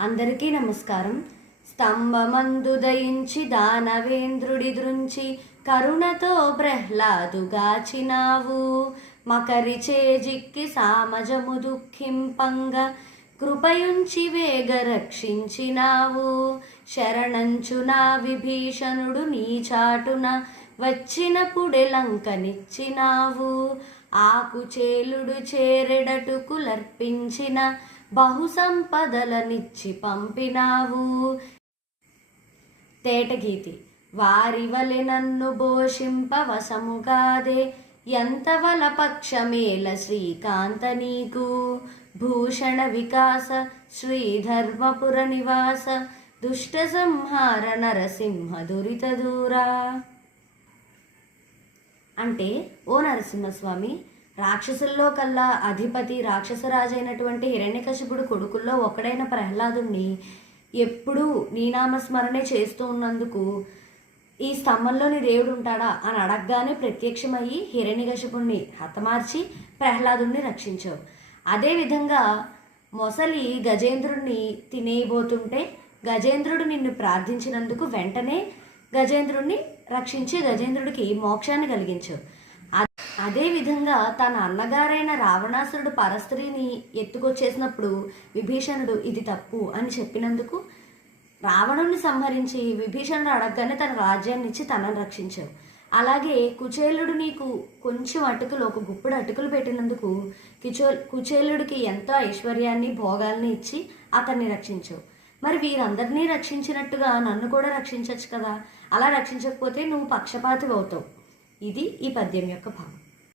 అందరికీ నమస్కారం. స్తంభమందు దయించి దానవేంద్రుడి దృంచి కరుణతో ప్రహ్లాదుగాచినావు. మకరి చేజిక్కి సామజము దుఃఖింపంగ కృపయుంచి వేగ రక్షించినావు. శరణంచునా విభీషణుడు నీ చాటున వచ్చినప్పుడే లంకనిచ్చినావు. ఆకుచేలుడు చేరెడటుకులర్పించిన బహు సంపదలనిచ్చి పంపినావు. తేటగీతి వారి వలె నన్ను భోషింపవసముగాదే ఎంత వల పక్షమేల శ్రీకాంత నీకు? భూషణ వికాస శ్రీధర్మపుర నివాస దుష్ట సంహార నరసింహ దురిత దూరా. అంటే ఓ నరసింహస్వామి రాక్షసుల్లో కల్లా అధిపతి రాక్షసరాజైనటువంటి హిరణ్యకశిపుడు కొడుకుల్లో ఒకడైన ప్రహ్లాదుణ్ణి ఎప్పుడూ నీనామస్మరణే చేస్తూ ఉన్నందుకు ఈ స్తంభంలోని దేవుడు ఉంటాడా అని అడగగానే ప్రత్యక్షమయ్యి హిరణ్యకశిపుణ్ణి హతమార్చి ప్రహ్లాదుణ్ణి రక్షించావు. అదేవిధంగా మొసలి గజేంద్రుణ్ణి తినేయబోతుంటే గజేంద్రుడు నిన్ను ప్రార్థించినందుకు వెంటనే గజేంద్రుణ్ణి రక్షించి గజేంద్రుడికి మోక్షాన్ని కలిగించావు. అదేవిధంగా తన అన్నగారైన రావణాసురుడు పరస్త్రీని ఎత్తుకొచ్చేసినప్పుడు విభీషణుడు ఇది తప్పు అని చెప్పినందుకు రావణుని సంహరించి విభీషణుడు అడగగానే తన రాజ్యాన్ని ఇచ్చి తనను రక్షించావు అలాగే కుచేలుడు నీకు కొంచెం అటుకులు ఒక గుప్పుడు అటుకులు పెట్టినందుకు కిచో కుచేలుడికి ఎంతో ఐశ్వర్యాన్ని భోగాల్ని ఇచ్చి అతన్ని రక్షించావు. మరి వీరందరినీ రక్షించినట్టుగా నన్ను కూడా రక్షించవచ్చు కదా? అలా రక్షించకపోతే నువ్వు పక్షపాతి అవుతావు ఇది ఈ పద్యం యొక్క భావం.